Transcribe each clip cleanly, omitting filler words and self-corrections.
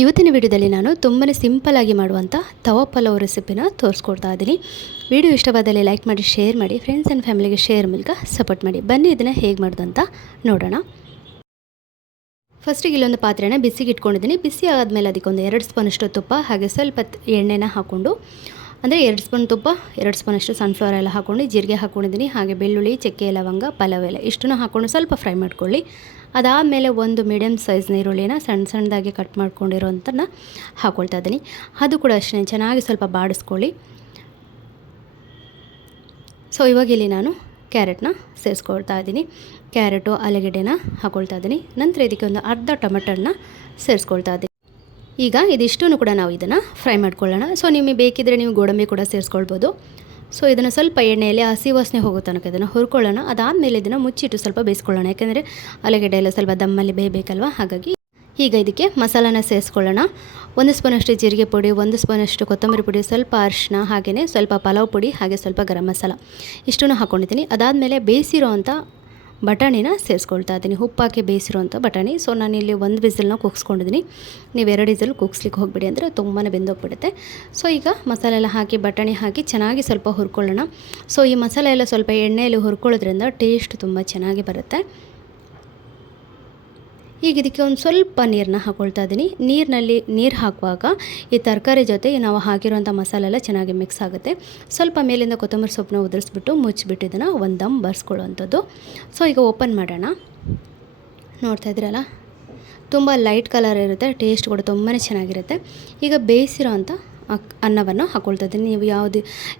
ಇವತ್ತಿನ ವಿಡಿಯೋದಲ್ಲಿ ನಾನು ತುಂಬಾ ಸಿಂಪಲ್ಲಾಗಿ ಮಾಡುವಂಥ ತವಾ ಪಲಾವ್ ರೆಸಿಪಿನ ತೋರಿಸ್ಕೊಡ್ತಾ ಇದ್ದೀನಿ. ವಿಡಿಯೋ ಇಷ್ಟವಾದಲ್ಲಿ ಲೈಕ್ ಮಾಡಿ, ಶೇರ್ ಮಾಡಿ, ಫ್ರೆಂಡ್ಸ್ ಆ್ಯಂಡ್ ಫ್ಯಾಮಿಲಿಗೆ ಶೇರ್ ಮೂಲಕ ಸಪೋರ್ಟ್ ಮಾಡಿ. ಬನ್ನಿ ಇದನ್ನು ಹೇಗೆ ಮಾಡೋದು ಅಂತ ನೋಡೋಣ. ಫಸ್ಟಿಗೆ ಇಲ್ಲೊಂದು ಪಾತ್ರೆನ ಬಿಸಿಗೆ ಇಟ್ಕೊಂಡಿದ್ದೀನಿ. ಬಿಸಿ ಆದಮೇಲೆ ಅದಕ್ಕೊಂದು 2 ಸ್ಪೂನಷ್ಟು ತುಪ್ಪ ಹಾಗೆ ಸ್ವಲ್ಪ ಎಣ್ಣೆನ ಹಾಕ್ಕೊಂಡು, ಅಂದರೆ 2 ಸ್ಪೂನ್ ತುಪ್ಪ, 2 ಸ್ಪೂನಷ್ಟು ಸನ್ಫ್ಲವರ್ ಎಲ್ಲ ಹಾಕ್ಕೊಂಡು ಜೀರಿಗೆ ಹಾಕ್ಕೊಂಡಿದ್ದೀನಿ. ಹಾಗೆ ಬೆಳ್ಳುಳ್ಳಿ, ಚಕ್ಕೆ, ಲವಂಗ, ಪಲಾವ್ ಎಲೆ ಇಷ್ಟನ್ನು ಹಾಕ್ಕೊಂಡು ಸ್ವಲ್ಪ ಫ್ರೈ ಮಾಡ್ಕೊಳ್ಳಿ. ಅದಾದಮೇಲೆ ಒಂದು ಮೀಡಿಯಮ್ ಸೈಜ್ನ ಈರುಳ್ಳಿನ ಸಣ್ಣದಾಗಿ ಕಟ್ ಮಾಡ್ಕೊಂಡಿರೋಂಥನ್ನ ಹಾಕ್ಕೊಳ್ತಾ ಇದ್ದೀನಿ. ಅದು ಕೂಡ ಅಷ್ಟೇ ಚೆನ್ನಾಗಿ ಸ್ವಲ್ಪ ಬಾಡಿಸ್ಕೊಳ್ಳಿ. ಸೊ ಇವಾಗ ಇಲ್ಲಿ ನಾನು ಕ್ಯಾರೆಟ್ನ ಸೇರಿಸ್ಕೊಳ್ತಾ ಇದ್ದೀನಿ. ಕ್ಯಾರೆಟು, ಆಲೂಗೆಡ್ಡೆನ ಹಾಕ್ಕೊಳ್ತಾ ಇದ್ದೀನಿ. ನಂತರ ಇದಕ್ಕೆ ಒಂದು ಅರ್ಧ ಟೊಮೆಟೊನ ಸೇರಿಸ್ಕೊಳ್ತಾ ಇದ್ದೀನಿ. ಈಗ ಇದಿಷ್ಟನ್ನು ಕೂಡ ನಾವು ಇದನ್ನು ಫ್ರೈ ಮಾಡ್ಕೊಳ್ಳೋಣ. ಸೊ ನಿಮಗೆ ಬೇಕಿದ್ದರೆ ನೀವು ಗೋಡಂಬಿ ಕೂಡ ಸೇರಿಸ್ಕೊಳ್ಬೋದು. ಸೊ ಇದನ್ನು ಸ್ವಲ್ಪ ಎಣ್ಣೆಯಲ್ಲಿ ಹಸಿ ವಾಸನೆ ಹೋಗೋ ತನಕ ಇದನ್ನು ಹುರ್ಕೊಳ್ಳೋಣ. ಅದಾದಮೇಲೆ ಇದನ್ನು ಮುಚ್ಚಿಟ್ಟು ಸ್ವಲ್ಪ ಬೇಯಿಸ್ಕೊಳ್ಳೋಣ. ಯಾಕೆಂದರೆ ಆಲೂಗೆಡ್ಡೆ ಎಲ್ಲ ಸ್ವಲ್ಪ ದಮ್ಮಲ್ಲಿ ಬೇಯಬೇಕಲ್ವ, ಹಾಗಾಗಿ. ಈಗ ಇದಕ್ಕೆ ಮಸಾಲಾನ ಸೇರಿಸ್ಕೊಳ್ಳೋಣ. 1 ಸ್ಪೂನಷ್ಟು ಜೀರಿಗೆ ಪುಡಿ, 1 ಸ್ಪೂನಷ್ಟು ಕೊತ್ತಂಬರಿ ಪುಡಿ, ಸ್ವಲ್ಪ ಅರಿಶಿನ, ಹಾಗೆಯೇ ಸ್ವಲ್ಪ ಪಲಾವ್ ಪುಡಿ, ಹಾಗೆ ಸ್ವಲ್ಪ ಗರಂ ಮಸಾಲ ಇಷ್ಟನ್ನು ಹಾಕ್ಕೊಂಡಿದ್ದೀನಿ. ಅದಾದಮೇಲೆ ಬೇಯಿಸಿರೋ ಅಂಥ ಬಟಾಣಿನ ಸೇರಿಸ್ಕೊಳ್ತಾ ಇದ್ದೀನಿ. ಉಪ್ಪಾಕಿ ಬೇಯಿಸಿರೋಂಥ ಬಟಾಣಿ. ಸೊ ನಾನಿಲ್ಲಿ 1 ವಿಸಿಲ್ನ ಕೂಗಿಸ್ಕೊಂಡಿದ್ದೀನಿ. ನೀವು 2 ವಿಸಿಲ್ ಕೂಗಿಸ್ಲಿಕ್ಕೆ ಹೋಗಿಬಿಡಿ, ಅಂದರೆ ತುಂಬಾ ಬೆಂದೋಗ್ಬಿಡುತ್ತೆ. ಸೊ ಈಗ ಮಸಾಲೆ ಎಲ್ಲ ಹಾಕಿ ಬಟಾಣಿ ಹಾಕಿ ಚೆನ್ನಾಗಿ ಸ್ವಲ್ಪ ಹುರ್ಕೊಳ್ಳೋಣ. ಸೊ ಈ ಮಸಾಲೆ ಎಲ್ಲ ಸ್ವಲ್ಪ ಎಣ್ಣೆಯಲ್ಲಿ ಹುರ್ಕೊಳ್ಳೋದ್ರಿಂದ ಟೇಸ್ಟ್ ತುಂಬ ಚೆನ್ನಾಗಿ ಬರುತ್ತೆ. ಈಗ ಇದಕ್ಕೆ ಒಂದು ಸ್ವಲ್ಪ ನೀರನ್ನ ಹಾಕ್ಕೊಳ್ತಾ ಇದ್ದೀನಿ. ನೀರು ಹಾಕುವಾಗ ಈ ತರಕಾರಿ ಜೊತೆ ನಾವು ಹಾಕಿರೋಂಥ ಮಸಾಲೆ ಎಲ್ಲ ಚೆನ್ನಾಗಿ ಮಿಕ್ಸ್ ಆಗುತ್ತೆ. ಸ್ವಲ್ಪ ಮೇಲಿಂದ ಕೊತ್ತಂಬರಿ ಸೊಪ್ಪನ್ನ ಉದುರಿಸ್ಬಿಟ್ಟು ಮುಚ್ಚಿಬಿಟ್ಟು ಇದನ್ನು ಒಂದು ದಮ್ ಬರ್ಸ್ಕೊಳ್ಳೋವಂಥದ್ದು. ಸೊ ಈಗ ಓಪನ್ ಮಾಡೋಣ. ನೋಡ್ತಾ ಇದ್ದೀರಲ್ಲ, ತುಂಬ ಲೈಟ್ ಕಲರ್ ಇರುತ್ತೆ, ಟೇಸ್ಟ್ ಕೂಡ ತುಂಬಾ ಚೆನ್ನಾಗಿರುತ್ತೆ. ಈಗ ಬೇಯಿಸಿರೋ ಅಂಥ ಅನ್ನವನ್ನು ಹಾಕ್ಕೊಳ್ತಾ ಇದ್ದೀನಿ. ನೀವು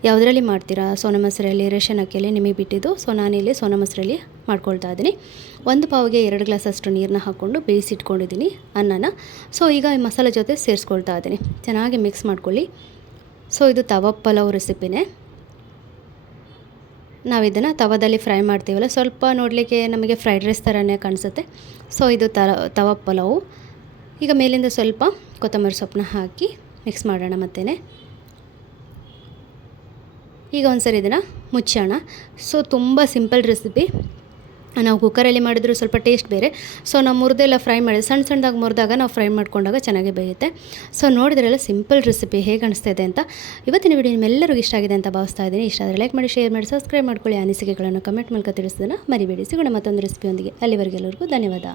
ಯಾವುದರಲ್ಲಿ ಮಾಡ್ತೀರಾ, ಸೋನಾ ಮಸೂರಿಯಲ್ಲಿ, ರೇಷನ್ ಅಕ್ಕಿಯಲ್ಲಿ, ನಿಮಗೆ ಬಿಟ್ಟಿದ್ದು. ಸೊ ನಾನಿಲ್ಲಿ ಸೋನಾ ಮಸೂರಿಯಲ್ಲಿ ಮಾಡ್ಕೊಳ್ತಾ ಇದ್ದೀನಿ. 1 ಪಾವಿಗೆ 2 ಗ್ಲಾಸ್ ಅಷ್ಟು ನೀರನ್ನ ಹಾಕ್ಕೊಂಡು ಬೇಯಿಸಿಟ್ಕೊಂಡಿದ್ದೀನಿ ಅನ್ನನ. ಸೊ ಈಗ ಈ ಮಸಾಲೆ ಜೊತೆ ಸೇರಿಸ್ಕೊಳ್ತಾ ಇದ್ದೀನಿ. ಚೆನ್ನಾಗಿ ಮಿಕ್ಸ್ ಮಾಡ್ಕೊಳ್ಳಿ. ಸೊ ಇದು ತವಾ ಪಲಾವ್ ರೆಸಿಪಿನೇ. ನಾವು ಇದನ್ನು ತವಾದಲ್ಲಿ ಫ್ರೈ ಮಾಡ್ತೀವಲ್ಲ, ಸ್ವಲ್ಪ ನೋಡಲಿಕ್ಕೆ ನಮಗೆ ಫ್ರೈಡ್ ರೈಸ್ ಥರನೇ ಕಾಣಿಸುತ್ತೆ. ಸೊ ಇದು ತವಾ ಪಲಾವು. ಈಗ ಮೇಲಿಂದ ಸ್ವಲ್ಪ ಕೊತ್ತಂಬರಿ ಸೊಪ್ಪನ್ನ ಹಾಕಿ ಮಿಕ್ಸ್ ಮಾಡೋಣ. ಮತ್ತೇ ಈಗ ಒಂದ್ಸರಿ ಇದನ್ನು ಮುಚ್ಚೋಣ. ಸೊ ತುಂಬ ಸಿಂಪಲ್ ರೆಸಿಪಿ. ನಾವು ಕುಕ್ಕರಲ್ಲಿ ಮಾಡಿದ್ರು ಸ್ವಲ್ಪ ಟೇಸ್ಟ್ ಬೇರೆ. ಸೊ ನಾವು ಮುರಿದೆಲ್ಲ ಫ್ರೈ ಮಾಡಿ ಸಣ್ಣದಾಗಿ ಮುರಿದಾಗ ನಾವು ಫ್ರೈ ಮಾಡ್ಕೊಂಡಾಗ ಚೆನ್ನಾಗಿ ಬೇಯುತ್ತೆ. ಸೊ ನೋಡಿದ್ರೆಲ್ಲ ಸಿಂಪಲ್ ರೆಸಿಪಿ ಹೇಗೆ ಅನಿಸ್ತಾಯಿದೆ ಅಂತ. ಇವತ್ತಿನ ವಿಡಿಯೋ ನಿಮ್ಮೆಲ್ಲರಿಗೂ ಇಷ್ಟ ಆಗಿದೆ ಅಂತ ಭಾವಿಸ್ತಾ ಇದ್ದೀನಿ. ಇಷ್ಟ ಆದರೆ ಲೈಕ್ ಮಾಡಿ, ಶೇರ್ ಮಾಡಿ, ಸಬ್ಸ್ಕ್ರೈಬ್ ಮಾಡ್ಕೊಳ್ಳಿ. ಅನಿಸಿಕೆಗಳನ್ನು ಕಮೆಂಟ್ ಮೂಲಕ ತಿಳಿಸೋದನ್ನು ಮರಿಬೇಡಿ. ಸಿಗೋಣ ಮತ್ತೊಂದು ರೆಸಿಪಿಯೊಂದಿಗೆ. ಅಲ್ಲಿವರೆಗೆ ಎಲ್ಲರಿಗೂ ಧನ್ಯವಾದ.